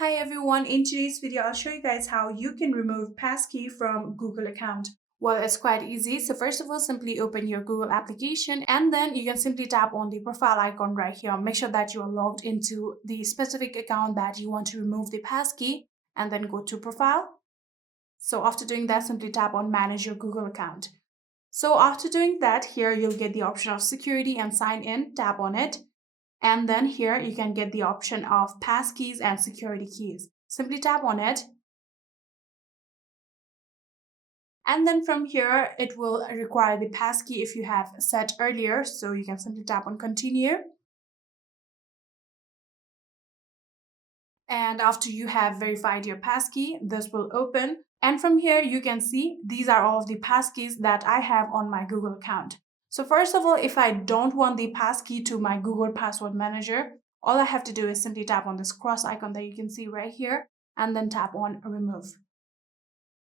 Hi everyone, in today's video I'll show you guys how you can remove Passkey from Google account. Well, it's quite easy. So first of all, simply open your Google application and then you can simply tap on the profile icon right here. Make sure that you are logged into the specific account that you want to remove the Passkey and then go to profile. So after doing that, simply tap on manage your Google account. So after doing that, here you'll get the option of security and sign in. Tap on it. And then here you can get the option of passkeys and security keys. Simply tap on it. And then from here, it will require the passkey if you have set earlier. So you can simply tap on continue. And after you have verified your passkey, this will open. And from here, you can see these are all of the passkeys that I have on my Google account. So first of all, if I don't want the passkey to my Google Password Manager, all I have to do is simply tap on this cross icon that you can see right here and then tap on remove.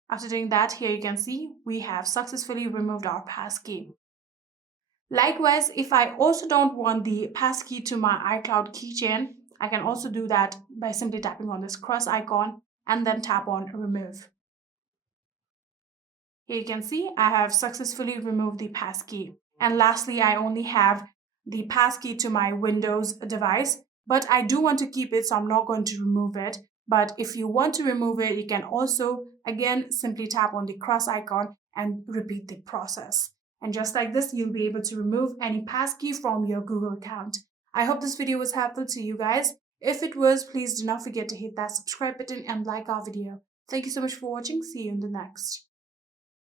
After doing that, here you can see we have successfully removed our passkey. Likewise, if I also don't want the passkey to my iCloud keychain, I can also do that by simply tapping on this cross icon and then tap on remove. Here you can see I have successfully removed the passkey. And lastly, I only have the passkey to my Windows device, but I do want to keep it, so I'm not going to remove it. But if you want to remove it, you can also, again, simply tap on the cross icon and repeat the process. And just like this, you'll be able to remove any passkey from your Google account. I hope this video was helpful to you guys. If it was, please do not forget to hit that subscribe button and like our video. Thank you so much for watching. See you in the next.